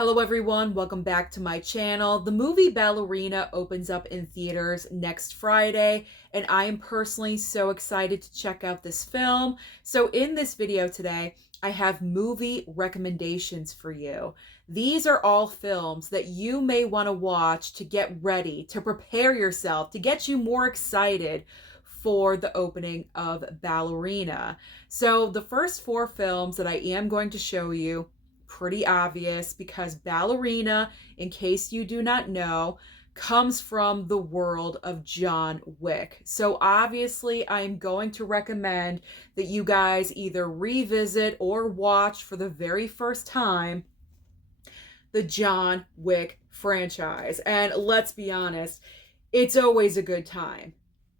Hello everyone, welcome back to my channel. The movie Ballerina opens up in theaters next Friday, and I am personally so excited to check out this film. So in this video today, I have movie recommendations for you. These are all films that you may want to watch to get ready, to prepare yourself, to get you more excited for the opening of Ballerina. So the first four films that I am going to show you, pretty obvious because Ballerina, in case you do not know, comes from the world of John Wick. So obviously I'm going to recommend that you guys either revisit or watch for the very first time the John Wick franchise. And let's be honest, it's always a good time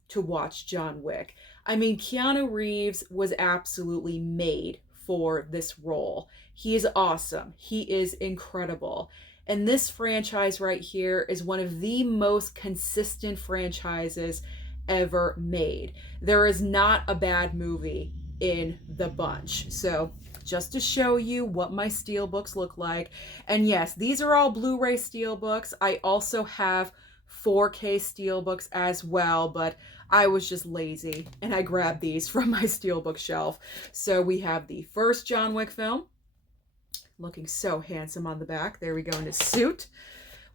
to watch John Wick. I mean, Keanu Reeves was absolutely made for this role. He is awesome. He is incredible. And this franchise right here is one of the most consistent franchises ever made. There is not a bad movie in the bunch. So just to show you what my steelbooks look like. And yes, these are all Blu-ray steelbooks. I also have 4K steelbooks as well, but I was just lazy and I grabbed these from my steelbook shelf. So we have the first John Wick film, looking so handsome on the back. There we go in his suit.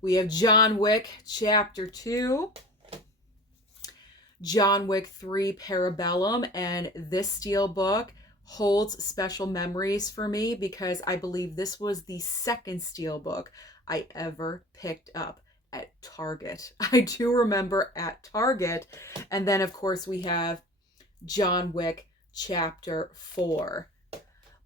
We have John Wick Chapter 2, John Wick 3 Parabellum, and this steelbook holds special memories for me because I believe this was the second steelbook I ever picked up at Target. I do remember at Target. And then of course we have John Wick Chapter 4.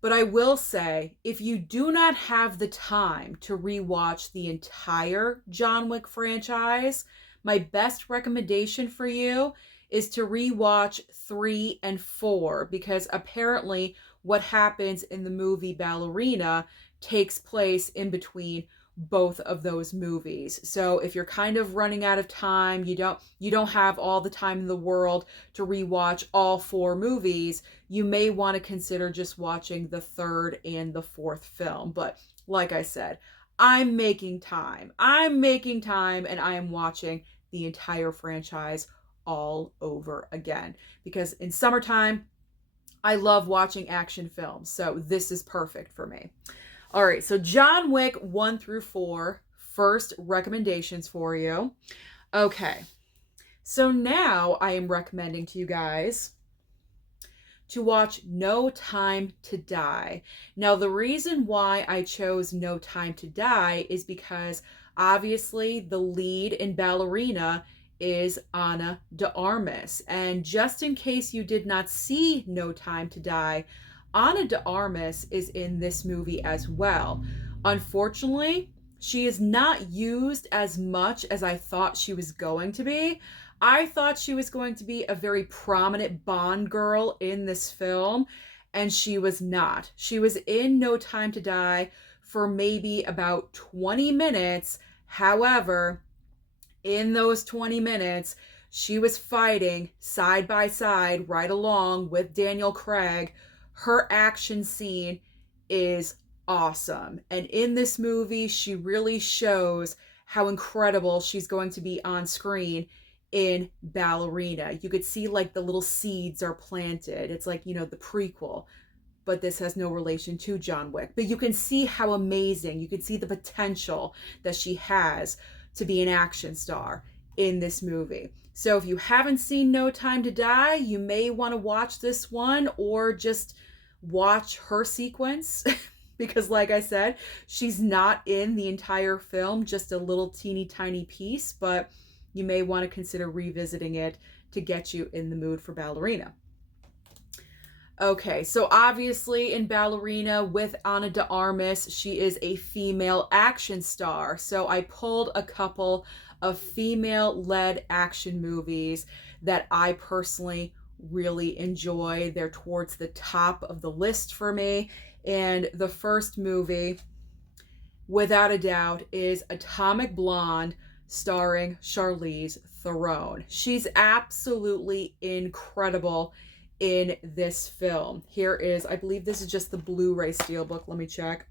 But I will say, if you do not have the time to rewatch the entire John Wick franchise, my best recommendation for you is to rewatch 3 and 4, because apparently what happens in the movie Ballerina takes place in between both of those movies. So if you're kind of running out of time, you don't have all the time in the world to rewatch all 4 movies, you may want to consider just watching the third and the fourth film. But like I said, I'm making time. And I am watching the entire franchise all over again because in summertime, I love watching action films. So this is perfect for me. All right, so John Wick 1 through 4, first recommendations for you. Okay, so now I am recommending to you guys to watch No Time to Die. Now, the reason why I chose No Time to Die is because obviously the lead in Ballerina is Ana de Armas. And just in case you did not see No Time to Die, Ana de Armas is in this movie as well. Unfortunately, she is not used as much as I thought she was going to be. I thought she was going to be a very prominent Bond girl in this film, and she was not. She was in No Time to Die for maybe about 20 minutes. However, in those 20 minutes, she was fighting side by side right along with Daniel Craig. Her action scene is awesome. And in this movie, she really shows how incredible she's going to be on screen in Ballerina. You could see like the little seeds are planted. It's like, the prequel, but this has no relation to John Wick. But you can see how amazing, you can see the potential that she has to be an action star in this movie. So if you haven't seen No Time to Die, you may want to watch this one or just watch her sequence because like I said, she's not in the entire film, just a little teeny tiny piece, but you may want to consider revisiting it to get you in the mood for Ballerina. Okay, so obviously in Ballerina with Ana de Armas, she is a female action star. So I pulled a couple of female-led action movies that I personally really enjoy. They're towards the top of the list for me. And the first movie, without a doubt, is Atomic Blonde, starring Charlize Theron. She's absolutely incredible in this film. Here is, I believe this is just the Blu-ray steelbook. Let me check.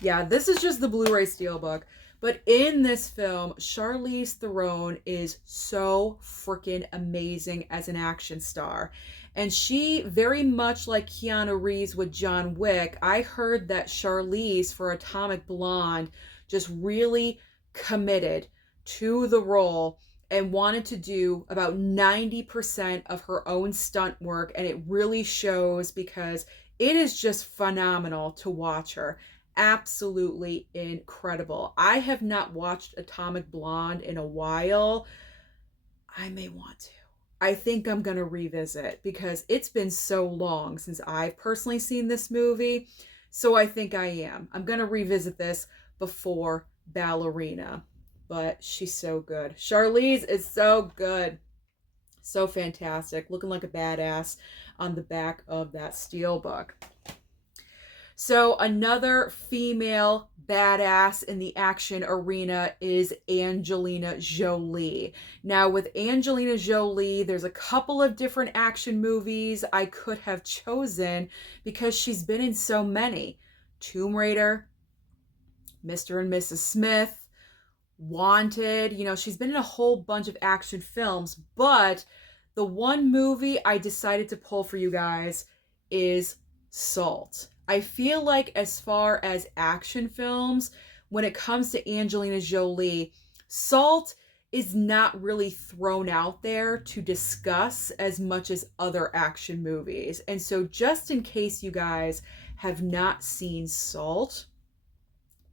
Yeah, this is just the Blu-ray Steelbook. But in this film, Charlize Theron is so freaking amazing as an action star. And she, very much like Keanu Reeves with John Wick, I heard that Charlize for Atomic Blonde just really committed to the role and wanted to do about 90% of her own stunt work. And it really shows because it is just phenomenal to watch her. Absolutely incredible. I have not watched Atomic Blonde in a while. I may want to. I think I'm going to revisit because it's been so long since I've personally seen this movie. So I think I am. I'm going to revisit this before Ballerina. But she's so good. Charlize is so good. So fantastic. Looking like a badass on the back of that steelbook. So another female badass in the action arena is Angelina Jolie. Now with Angelina Jolie, there's a couple of different action movies I could have chosen because she's been in so many. Tomb Raider, Mr. and Mrs. Smith, Wanted. You know, she's been in a whole bunch of action films, but the one movie I decided to pull for you guys is Salt. I feel like as far as action films, when it comes to Angelina Jolie, Salt is not really thrown out there to discuss as much as other action movies. And so just in case you guys have not seen Salt,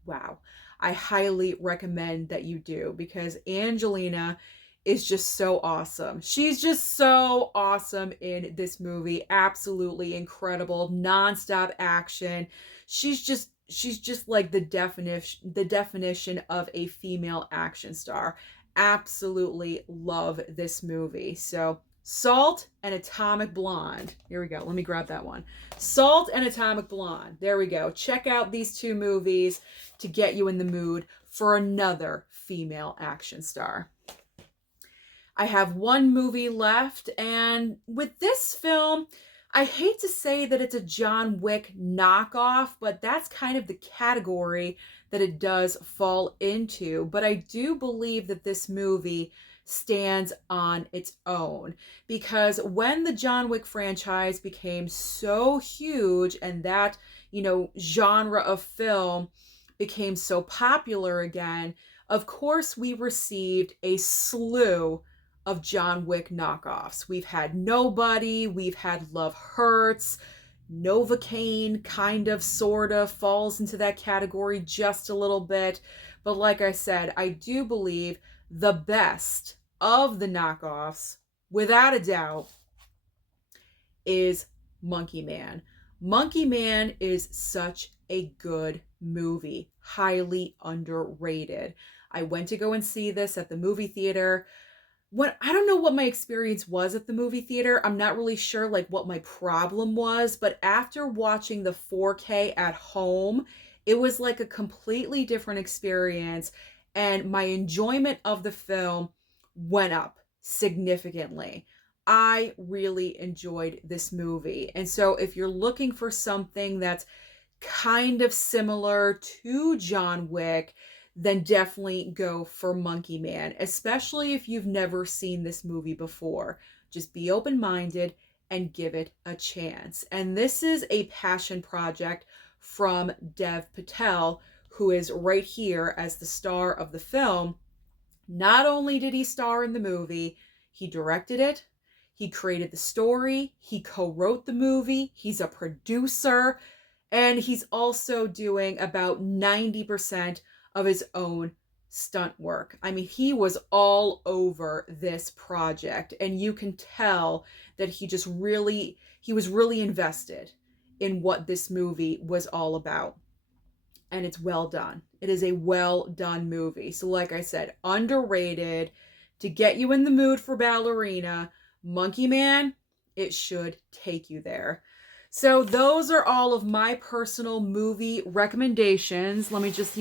wow, I highly recommend that you do because Angelina is just so awesome. She's just so awesome in this movie. Absolutely incredible, nonstop action. She's just like the definition of a female action star. Absolutely love this movie. So Salt and Atomic Blonde. Here we go. Let me grab that one. Salt and Atomic Blonde. There we go. Check out these two movies to get you in the mood for another female action star. I have one movie left, and with this film, I hate to say that it's a John Wick knockoff, but that's kind of the category that it does fall into. But I do believe that this movie stands on its own because when the John Wick franchise became so huge and that, genre of film became so popular again, of course we received a slew of John Wick knockoffs. We've had Nobody, we've had Love Hurts, Novocaine kind of, sort of falls into that category just a little bit. But like I said, I do believe the best of the knockoffs, without a doubt, is Monkey Man. Monkey Man is such a good movie, highly underrated. I went to go and see this at the movie theater. I don't know what my experience was at the movie theater. I'm not really sure like what my problem was, but after watching the 4K at home, it was like a completely different experience and my enjoyment of the film went up significantly. I really enjoyed this movie. And so if you're looking for something that's kind of similar to John Wick, then definitely go for Monkey Man, especially if you've never seen this movie before. Just be open-minded and give it a chance. And this is a passion project from Dev Patel, who is right here as the star of the film. Not only did he star in the movie, he directed it, he created the story, he co-wrote the movie, he's a producer, and he's also doing about 90% of his own stunt work. I mean, he was all over this project, and you can tell that he was really invested in what this movie was all about. And it's well done. It is a well done movie. So like I said, underrated. To get you in the mood for Ballerina, Monkey Man, it should take you there. So those are all of my personal movie recommendations. Let me just,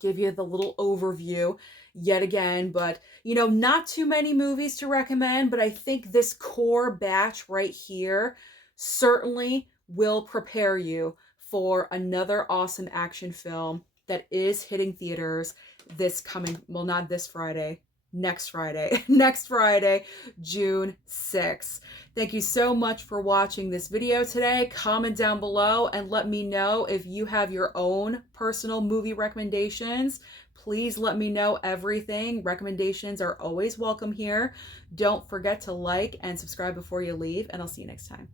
give you the little overview yet again, but not too many movies to recommend, but I think this core batch right here certainly will prepare you for another awesome action film that is hitting theaters this coming, well, not this Friday, next Friday, next Friday, June 6th. Thank you so much for watching this video today. Comment down below and let me know if you have your own personal movie recommendations. Please let me know everything. Recommendations are always welcome here. Don't forget to like and subscribe before you leave, and I'll see you next time.